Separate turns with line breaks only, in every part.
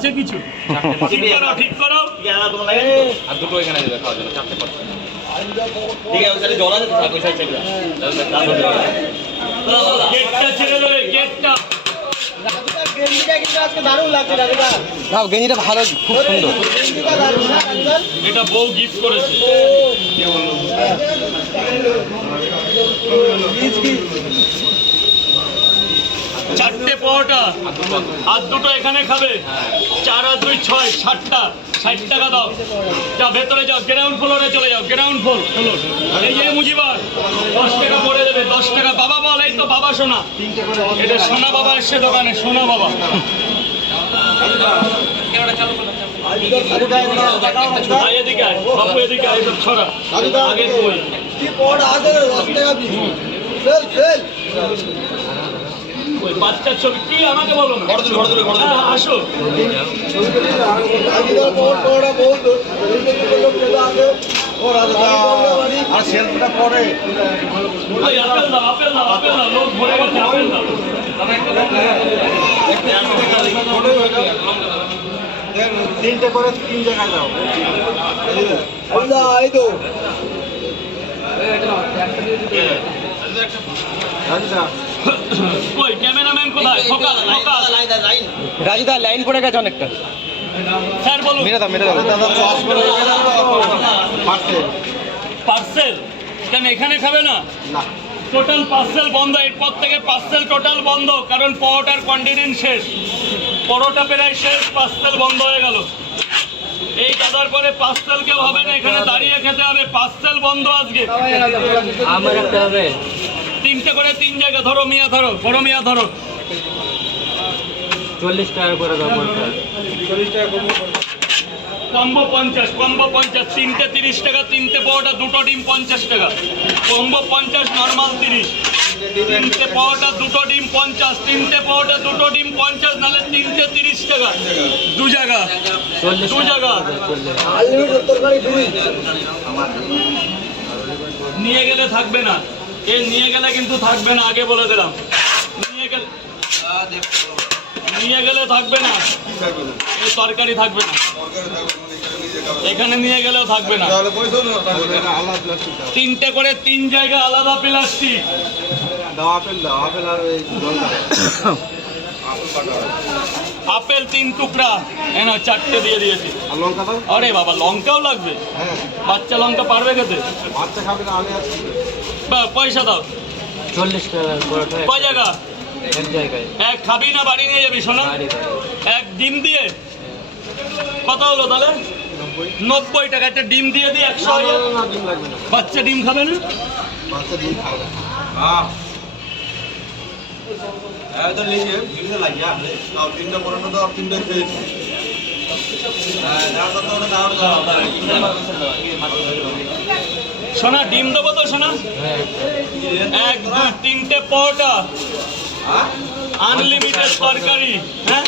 আছে কিছু? ঠিক করো। ঠিক করো
আর দুটো এখানে খাওয়ার জন্য চারটে ঠিক আছে ওই জল আছে তো থাক ওই সাইড থেকে
গেটটা ছেড়ে দেবে গেটটা।
না গেঞ্জিটা ভালো খুব সুন্দর।
এটা বউ গিফট করেছে। চারটে পরোটা। আর দুটো এখানে খাবে। চার আর দুই ছয়, ষাটটা। ষাট টাকা দাও। যা, ভেতরে যাও। গ্রাউন্ড ফ্লোরে চলে যাও। গ্রাউন্ড ফ্লোর ফ্লোর এই যে মুজিবার, দশ টাকা পড়ে দেবে, দশ টাকা। বাবা বল, এই তো বাবা সোনা। এটা সোনা বাবা এসছে দোকানে, সোনা বাবা। এদিকে বাপু এদিকে আয় সব ছড়া। আগে তুই ওই বাচ্চার ছবি। কি আমাকে বলো না? হ্যাঁ, আসো।
আর সেলফটা পরে।
আপেল দাও আপেল দাও আপেল দাও লোক ভরে গেছে আপেল দাও।
তিনটে করে তিন জায়গায় দাও। এই তো। রাজুদা
কই ক্যামেরাম্যান কোথায় ফোকাস ফোকাস
রাজুদা লাইন পড়ে গেছে অনেকটা
স্যার বলুন
মেরে দাও মেরে দাও দাদা চস
পার্সেল কেন এখানে খাবে না
না
টোটাল পার্সেল বন্ধ এরপর থেকে পার্সেল টোটাল বন্ধ কারণ পরোটার কন্টিনেন্ট শেষ পরোটা প্রায় শেষ পার্সেল বন্ধ হয়ে গেল এই দাদার পরে পার্সেল কেউ হবে না এখানে দাঁড়িয়ে খেতে হবে পার্সেল বন্ধ আজকে
আমার একটা হবে
তিনটে করে তিন জায়গা ধরো মিয়া ধরো বড় মিয়া ধরো।
চল্লিশ টাকা করে দাও
কম্বো পঞ্চাশ কম্বো পঞ্চাশ তিনটে তিরিশ টাকা তিনটে পরোটা দুটো ডিম পঞ্চাশ টাকা। কম্বো পঞ্চাশ নর্মাল তিরিশ। তিনটে পরোটা দুটো ডিম পঞ্চাশ তিনটে পরোটা দুটো ডিম পঞ্চাশ নাহলে তিনটে তিরিশ টাকা। দু জায়গা। দু জায়গা। নিয়ে গেলে থাকবে না। এ নিয়ে গেলে কিন্তু থাকবে না আগে বলে দিলাম। নিয়ে গেলে নিয়ে গেলে থাকবে না। এই তরকারি থাকবে না। এখানে নিয়ে গেলেও থাকবে না। তিনটে করে তিন জায়গা আলাদা প্লাস্টিক।
আপেল
তিন টুকরা। এন চারটে দিয়ে দিয়েছি।
আর লঙ্কা
আরে বাবা লঙ্কাও লাগবে।
হ্যাঁ।
বাচ্চা লঙ্কা পারবে খেতে?
বাচ্চা খাবে না আমি আছি।
পয়সা দাও।
চল্লিশ টাকা
কয় জায়গা?
এক জায়গায়।
এক খাবি না বাড়ি নিয়ে যাবি শোনা। এক ডিম দিয়ে? কত হলো তাহলে? নব্বই। টাকা একটা ডিম দিয়ে দিই একশো।
না না
বাচ্চা ডিম খাবে না?
বাচ্চা ডিম খাবে। না হ্যাঁ তিনটা পড়ানো তো আর তিনটা খেয়েছি
সোনা, ডিম দেবো তো, সোনা? এক দুই তিনটে পরোটা। আনলিমিটেড তরকারি হ্যাঁ?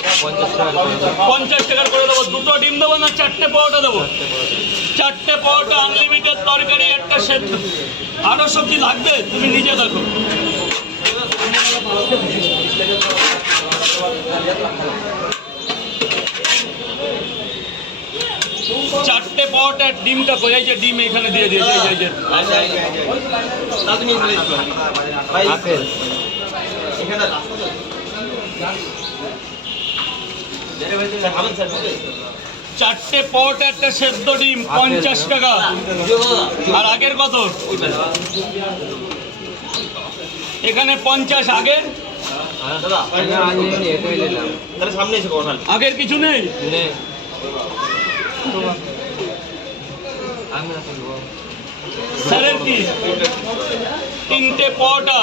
পঞ্চাশ টাকার করে দেবো। দুটো ডিম দেবো না, চারটে পরোটা দেবো? চারটে পরোটা আনলিমিটেড তরকারি, একটা সেদ্ধ। আরও সবজি লাগবে? তুমি নিজে দেখো। চারটে পরোটা ডিমটা কই এই যে ডিম এখানে দিয়ে দিয়েছে এই যে, চারটে পরোটা একটা সেদ্ধ ডিম পঞ্চাশ টাকা। আর আগের কত? এখানে পঞ্চাশ আগের আগের কিছু নেই। সাঁত্রিশ তিনটে পটা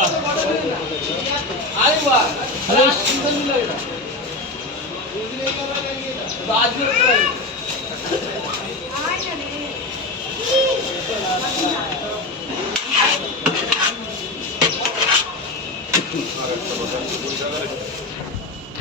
Thank you.